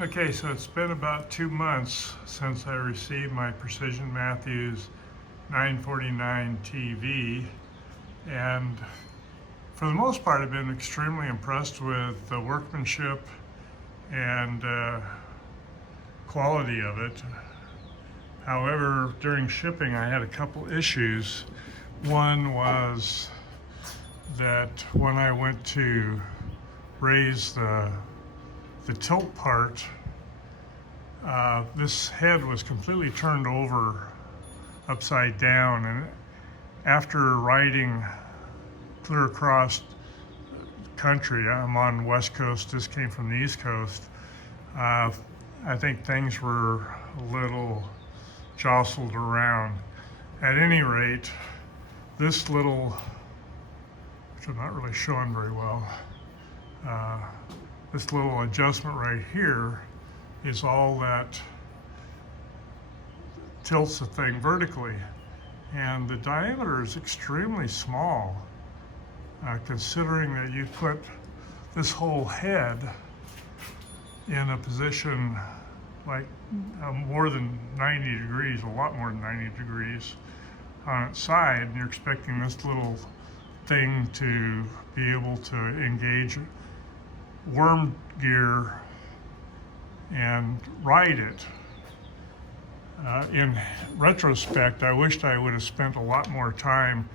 Okay, so it's been about 2 months since I received my Precision Matthews 949 TV, and for the most part I've been extremely impressed with the workmanship and quality of it. However, during shipping I had a couple issues. One was that when I went to raise the tilt part, this head was completely turned over upside down, and after riding clear across the country, I'm on the West Coast, this came from the East Coast, I think things were a little jostled around. At any rate, this little, which I'm not really showing very well, this little adjustment right here is all that tilts the thing vertically. And the diameter is extremely small, considering that you put this whole head in a position like more than 90 degrees, a lot more than 90 degrees on its side, and you're expecting this little thing to be able to engage worm gear and ride it. In retrospect, I wished I would have spent a lot more time,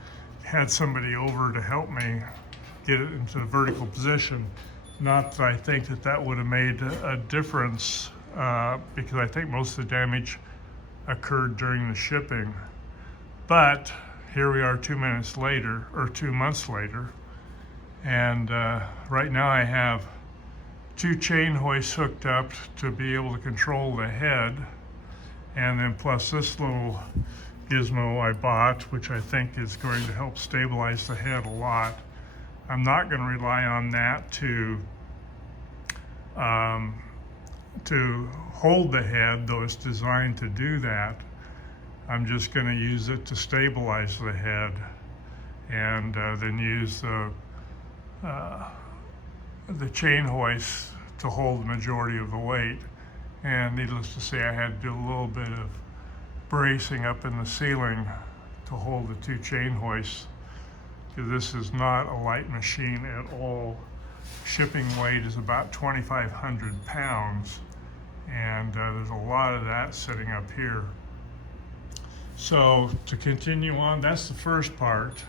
had somebody over to help me get it into the vertical position. Not that I think that would have made a difference, because I think most of the damage occurred during the shipping. But here we are 2 months later, and right now I have 2 chain hoists hooked up to be able to control the head, and then plus this little gizmo I bought, which I think is going to help stabilize the head a lot. I'm not going to rely on that to hold the head, though it's designed to do that. I'm just going to use it to stabilize the head, and then use the chain hoist to hold the majority of the weight. And needless to say, I had to do a little bit of bracing up in the ceiling to hold the 2 chain hoists, because this is not a light machine at all. Shipping weight is about 2,500 pounds, and there's a lot of that sitting up here. So to continue on, that's the first part.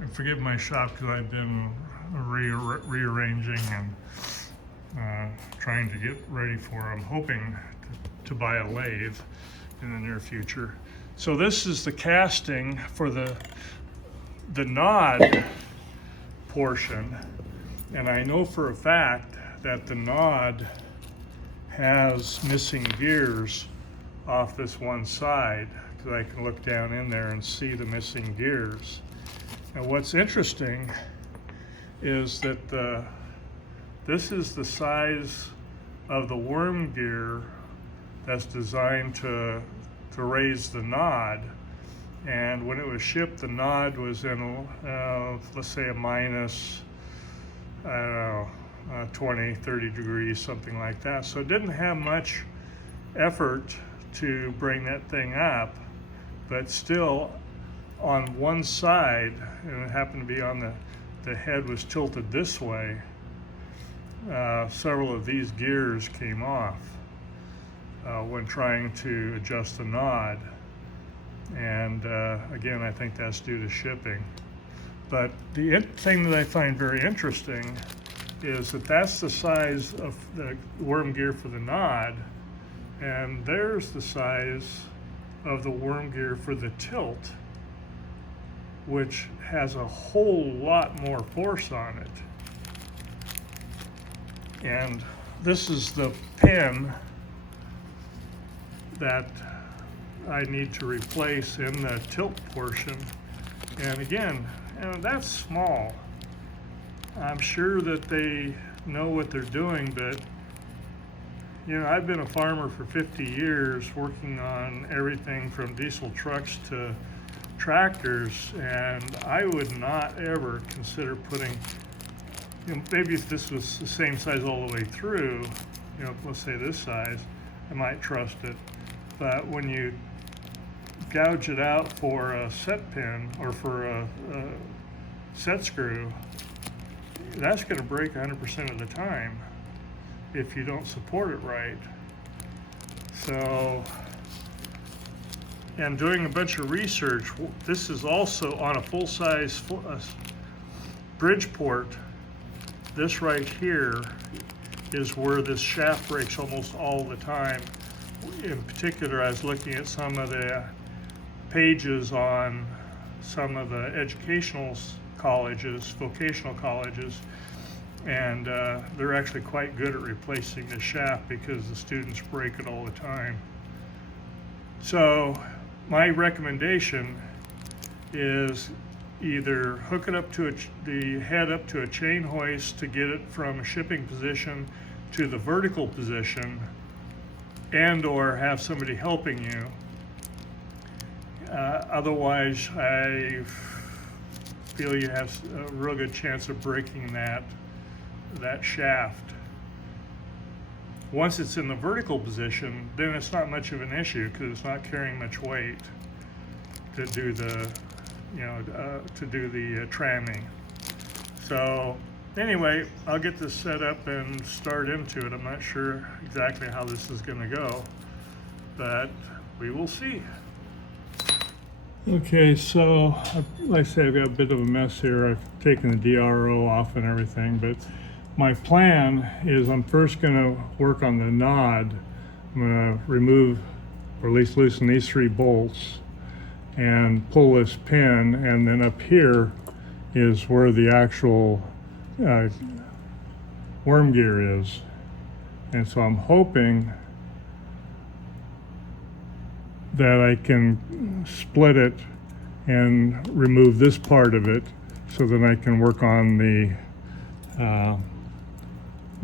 And forgive my shop because I've been rearranging and trying to get ready for, I'm hoping to buy a lathe in the near future. So this is the casting for the nod portion, and I know for a fact that the nod has missing gears off this one side, because I can look down in there and see the missing gears. And what's interesting is that this is the size of the worm gear that's designed to raise the nod. And when it was shipped, the nod was in, let's say a minus, I don't know, 20, 30 degrees, something like that. So it didn't have much effort to bring that thing up, but still on one side, and it happened to be on the head was tilted this way, several of these gears came off when trying to adjust the nod. And again, I think that's due to shipping. But the thing that I find very interesting is that that's the size of the worm gear for the nod, and there's the size of the worm gear for the tilt, which has a whole lot more force on it. And this is the pin that I need to replace in the tilt portion. And again, that's small. I'm sure that they know what they're doing, but you know, I've been a farmer for 50 years working on everything from diesel trucks to tractors, and I would not ever consider putting, you know, maybe if this was the same size all the way through, you know, let's say this size, I might trust it. But when you gouge it out for a set pin or for a set screw, that's going to break 100% of the time if you don't support it right. So, and doing a bunch of research, this is also on a full-size Bridgeport. This right here is where this shaft breaks almost all the time. In particular, I was looking at some of the pages on some of the educational colleges, vocational colleges, and they're actually quite good at replacing the shaft because the students break it all the time. So my recommendation is either hook it up to the head up to a chain hoist to get it from a shipping position to the vertical position, and or have somebody helping you. Otherwise, I feel you have a real good chance of breaking that shaft. Once it's in the vertical position, then it's not much of an issue because it's not carrying much weight to do the, tramming. So anyway, I'll get this set up and start into it. I'm not sure exactly how this is going to go, but we will see. Okay, so like I say, I've got a bit of a mess here. I've taken the DRO off and everything, but my plan is I'm first going to work on the nod. I'm going to remove, or at least loosen these 3 bolts and pull this pin, and then up here is where the actual worm gear is. And so I'm hoping that I can split it and remove this part of it so that I can work on the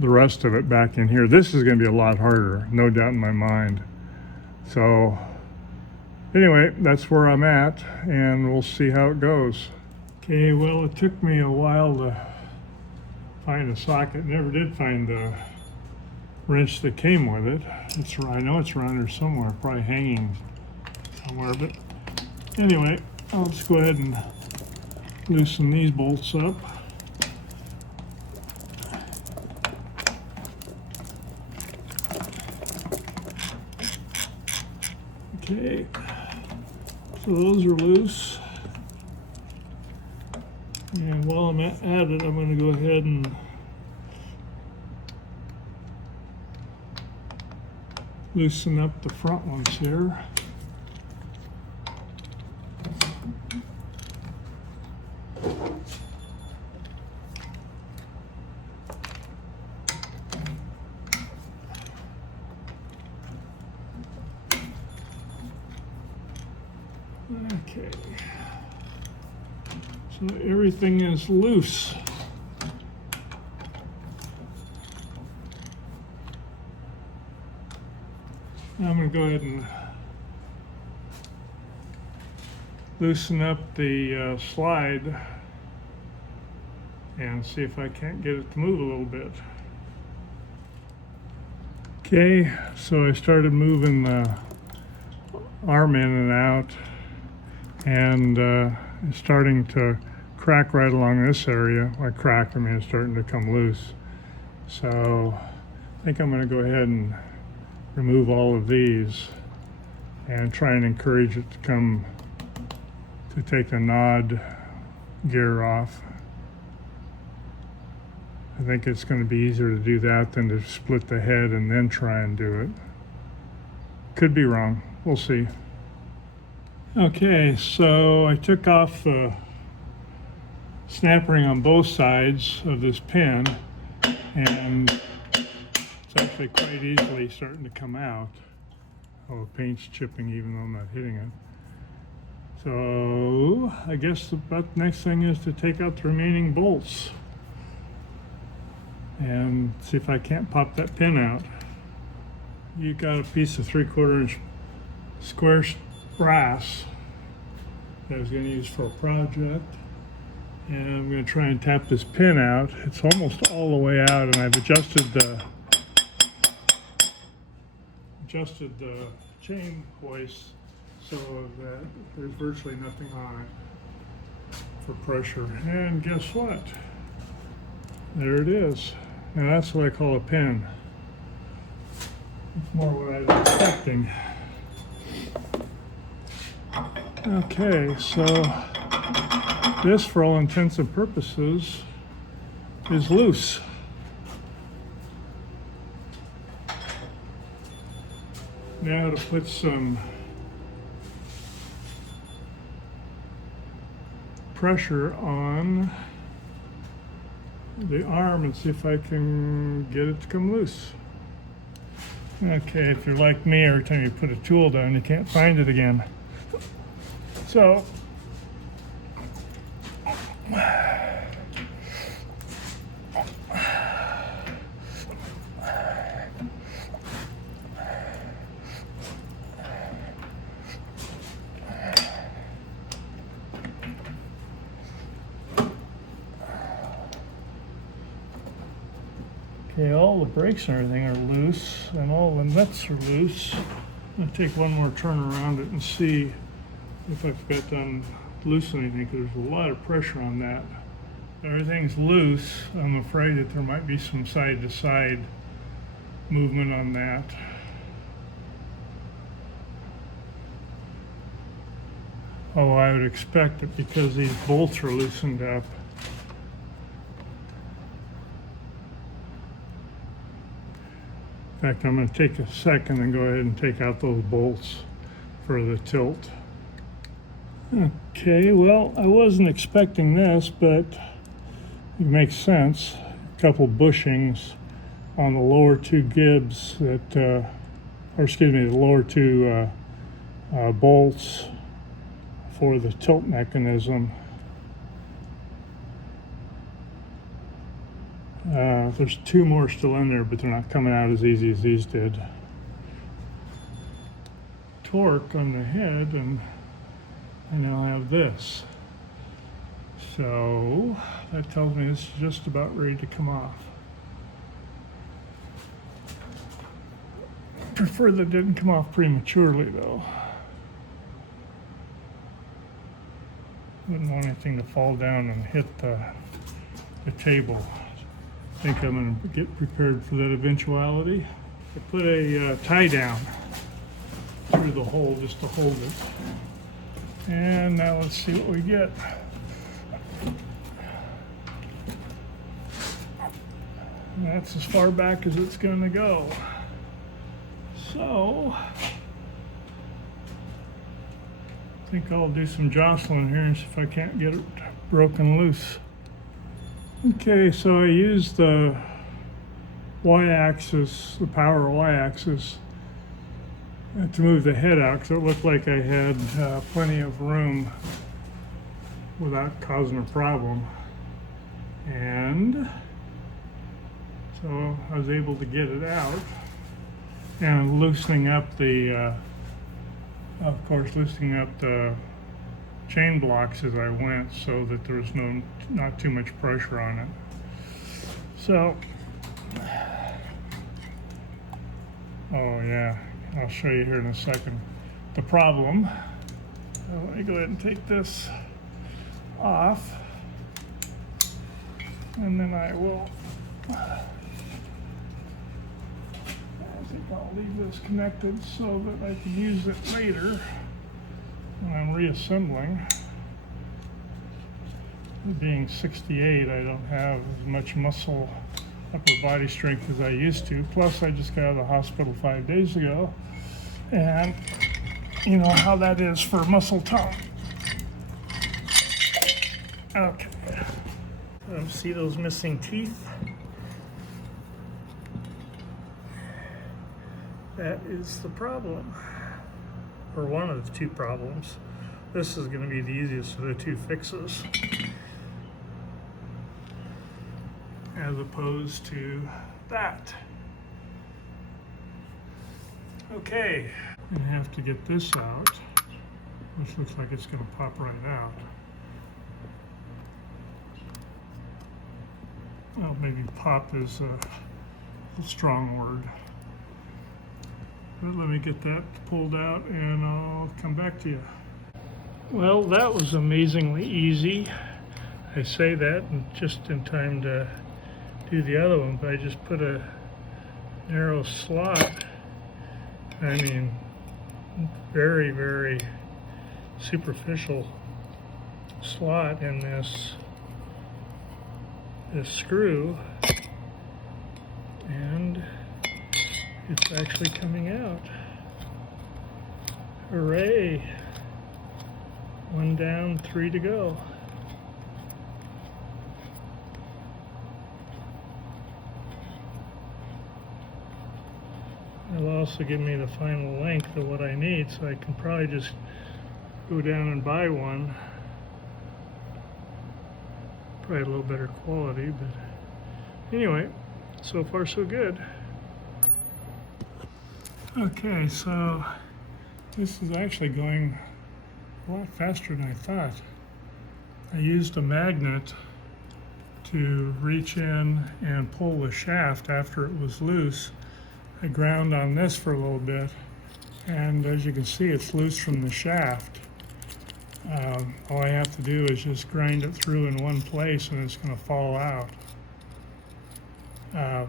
rest of it back in here. This is going to be a lot harder, no doubt in my mind. So anyway, that's where I'm at, and we'll see how it goes. Okay, well, it took me a while to find a socket. Never did find the wrench that came with it. I know it's around here somewhere, probably hanging somewhere, but anyway, I'll just go ahead and loosen these bolts up. Okay, so those are loose. And while I'm at it, I'm going to go ahead and loosen up the front ones here. Okay, so everything is loose. Now I'm going to go ahead and loosen up the slide and see if I can't get it to move a little bit. Okay, so I started moving the arm in and out, and it's starting to crack right along this area. By crack, I mean it's starting to come loose. So I think I'm going to go ahead and remove all of these and try and encourage it to take the nod gear off. I think it's going to be easier to do that than to split the head and then try and do it. Could be wrong. We'll see. Okay, so I took off the snap ring on both sides of this pin, and it's actually quite easily starting to come out. Oh, the paint's chipping even though I'm not hitting it. So I guess about the next thing is to take out the remaining bolts and see if I can't pop that pin out. You got a piece of 3/4 inch square brass that I was going to use for a project, and I'm going to try and tap this pin out. It's almost all the way out, and I've adjusted the adjusted the chain hoist so that there's virtually nothing on it for pressure. And guess what? There it is. Now that's what I call a pin. It's more what I was expecting. Okay, so this, for all intents and purposes, is loose. Now to put some pressure on the arm and see if I can get it to come loose. Okay, if you're like me, every time you put a tool down, you can't find it again. So, okay, all the brakes and everything are loose, and all the nuts are loose. I'm going to take one more turn around it and see if I've got done loosening anything, because there's a lot of pressure on that. Everything's loose. I'm afraid that there might be some side-to-side movement on that. Oh, I would expect it because these bolts are loosened up. In fact, I'm going to take a second and go ahead and take out those bolts for the tilt. Okay, well, I wasn't expecting this, but it makes sense. A couple bushings on the lower two gibs that, or excuse me, the lower two bolts for the tilt mechanism. There's two more still in there, but they're not coming out as easy as these did. Torque on the head, and I now have this. So that tells me this is just about ready to come off. Prefer that it didn't come off prematurely though. Wouldn't want anything to fall down and hit the table. I think I'm going to get prepared for that eventuality. I put a tie down through the hole just to hold it. And now let's see what we get. And that's as far back as it's going to go. So, I think I'll do some jostling here and see if I can't get it broken loose. Okay, so I used the y-axis, the power y-axis, to move the head out because it looked like I had plenty of room without causing a problem. And so I was able to get it out and loosening up the, of course, loosening up the chain blocks as I went so that there was not too much pressure on it. So, oh yeah, I'll show you here in a second. The problem, let me go ahead and take this off, and then I will, I think I'll leave this connected so that I can use it later when I'm reassembling. Being 68, I don't have as much muscle upper body strength as I used to. Plus, I just got out of the hospital 5 days ago. And you know how that is for muscle tone. Okay. See those missing teeth? That is the problem. Or one of the two problems. This is going to be the easiest of the two fixes, as opposed to that. Okay, I have to get this out, which looks like it's going to pop right out. Well, maybe pop is a strong word. But let me get that pulled out and I'll come back to you. Well, that was amazingly easy. I say that just in time to do the other one, but I just put a narrow slot. I mean, very, very superficial slot in this screw, and it's actually coming out. Hooray! 1 down, 3 to go. It'll also give me the final length of what I need, so I can probably just go down and buy one. Probably a little better quality, but anyway, so far so good. Okay, so this is actually going a lot faster than I thought. I used a magnet to reach in and pull the shaft after it was loose. I ground on this for a little bit, and as you can see, it's loose from the shaft. All I have to do is just grind it through in one place and it's going to fall out. I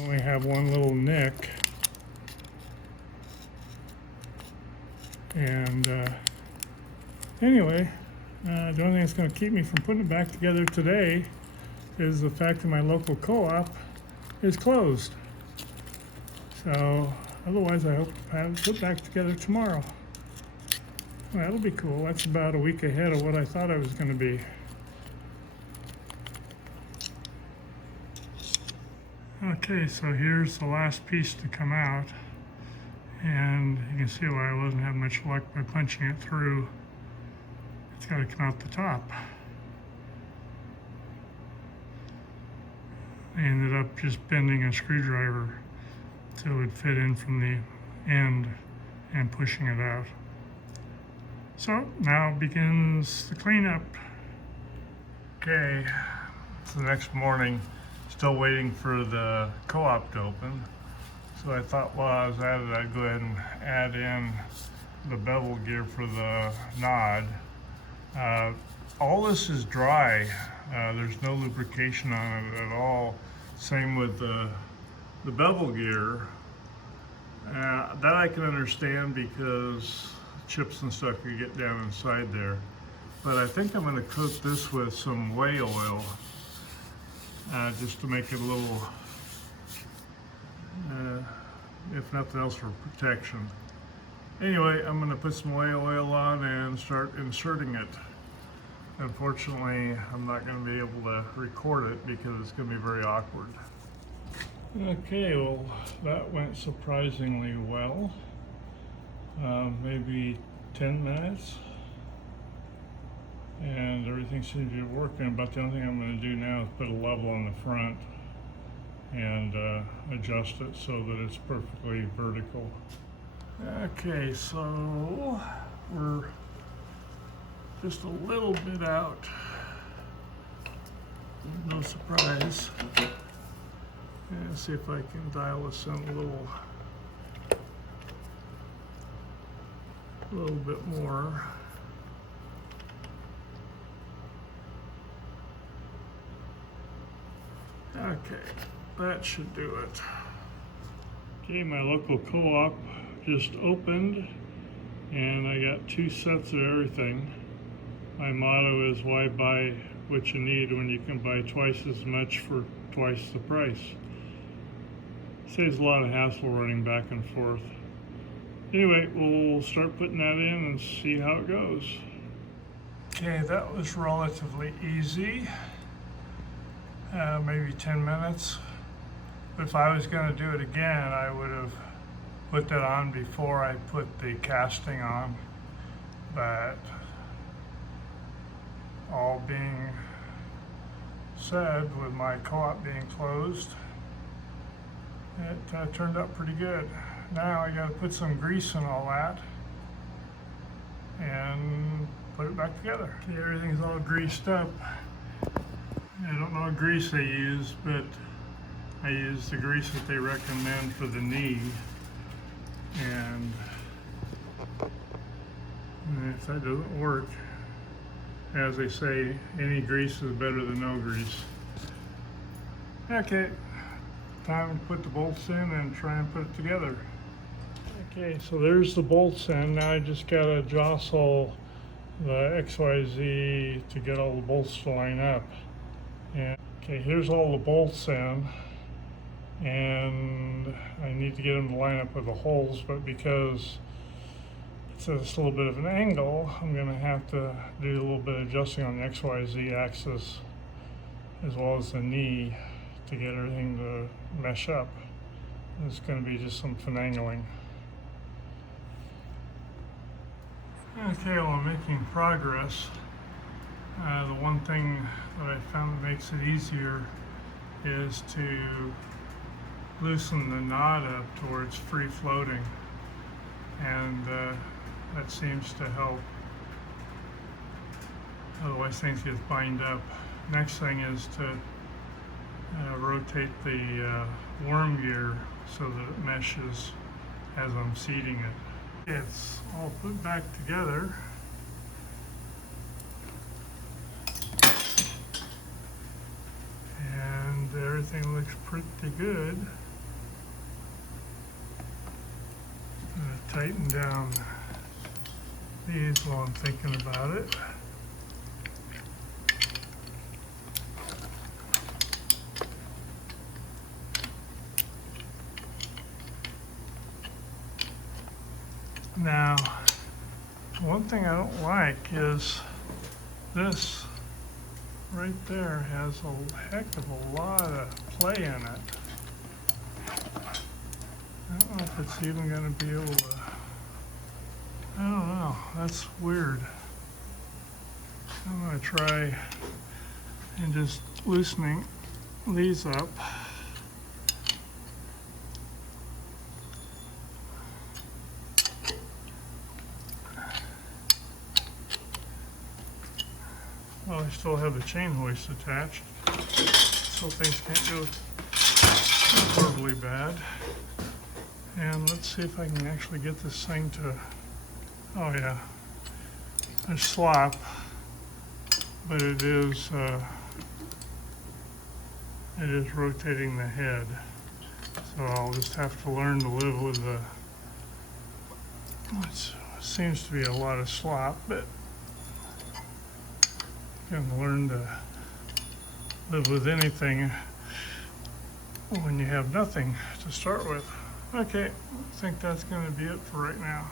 only have one little nick, and anyway, the only thing that's going to keep me from putting it back together today is the fact that my local co-op is closed. So otherwise I hope to have it put back together tomorrow. Well, that'll be cool. That's about a week ahead of what I thought I was going to be. Okay, so here's the last piece to come out, and you can see why I wasn't having much luck by punching it through. It's got to come out the top. I ended up just bending a screwdriver so it would fit in from the end and pushing it out. So now begins the cleanup. Okay, it's the next morning, still waiting for the co-op to open. So I thought while I was at it, I'd go ahead and add in the bevel gear for the nod. All this is dry. There's no lubrication on it at all. Same with the bevel gear. That I can understand because chips and stuff could get down inside there. But I think I'm going to coat this with some whey oil just to make it a little, if nothing else, for protection. Anyway, I'm going to put some whey oil on and start inserting it. Unfortunately, I'm not going to be able to record it because it's going to be very awkward. Okay, well, that went surprisingly well. Maybe 10 minutes, and everything seems to be working. About the only thing I'm going to do now is put a level on the front and adjust it so that it's perfectly vertical. Okay, so we're just a little bit out. No surprise. And see if I can dial this in a little bit more. Okay, that should do it. Okay, my local co-op just opened and I got 2 sets of everything. My motto is, why buy what you need when you can buy twice as much for twice the price? Saves a lot of hassle running back and forth. Anyway, we'll start putting that in and see how it goes. Okay, that was relatively easy. Maybe 10 minutes. But if I was going to do it again, I would have put that on before I put the casting on. But all being said, with my co-op being closed, it turned out pretty good. Now I got to put some grease in all that and put it back together. Okay, everything's all greased up. I don't know what grease they use, but I use the grease that they recommend for the knee. And if that doesn't work, as they say, any grease is better than no grease. Okay, time to put the bolts in and try and put it together. Okay, so there's the bolts in. Now I just gotta jostle the XYZ to get all the bolts to line up. And okay, here's all the bolts in, and I need to get them to line up with the holes, but because it's at a little bit of an angle, I'm gonna have to do a little bit of adjusting on the XYZ axis as well as the knee to get everything to mesh up. It's gonna be just some finagling. Okay, while I'm making progress, the one thing that I found that makes it easier is to loosen the knot up towards free floating, and that seems to help. Otherwise things get bind up. Next thing is to rotate the worm gear so that it meshes as I'm seating it. It's all put back together. And everything looks pretty good. I'm going to tighten down these while I'm thinking about it. Now, one thing I don't like is this right there has a heck of a lot of play in it. I don't know if it's even going to be able to, I don't know, that's weird. I'm going to try and just loosening these up. Well, I still have the chain hoist attached, so things can't go horribly bad. And let's see if I can actually get this thing to, oh yeah, there's slop, but it is rotating the head. So I'll just have to learn to live with the, it seems to be a lot of slop, but you can learn to live with anything when you have nothing to start with. Okay, I think that's going to be it for right now.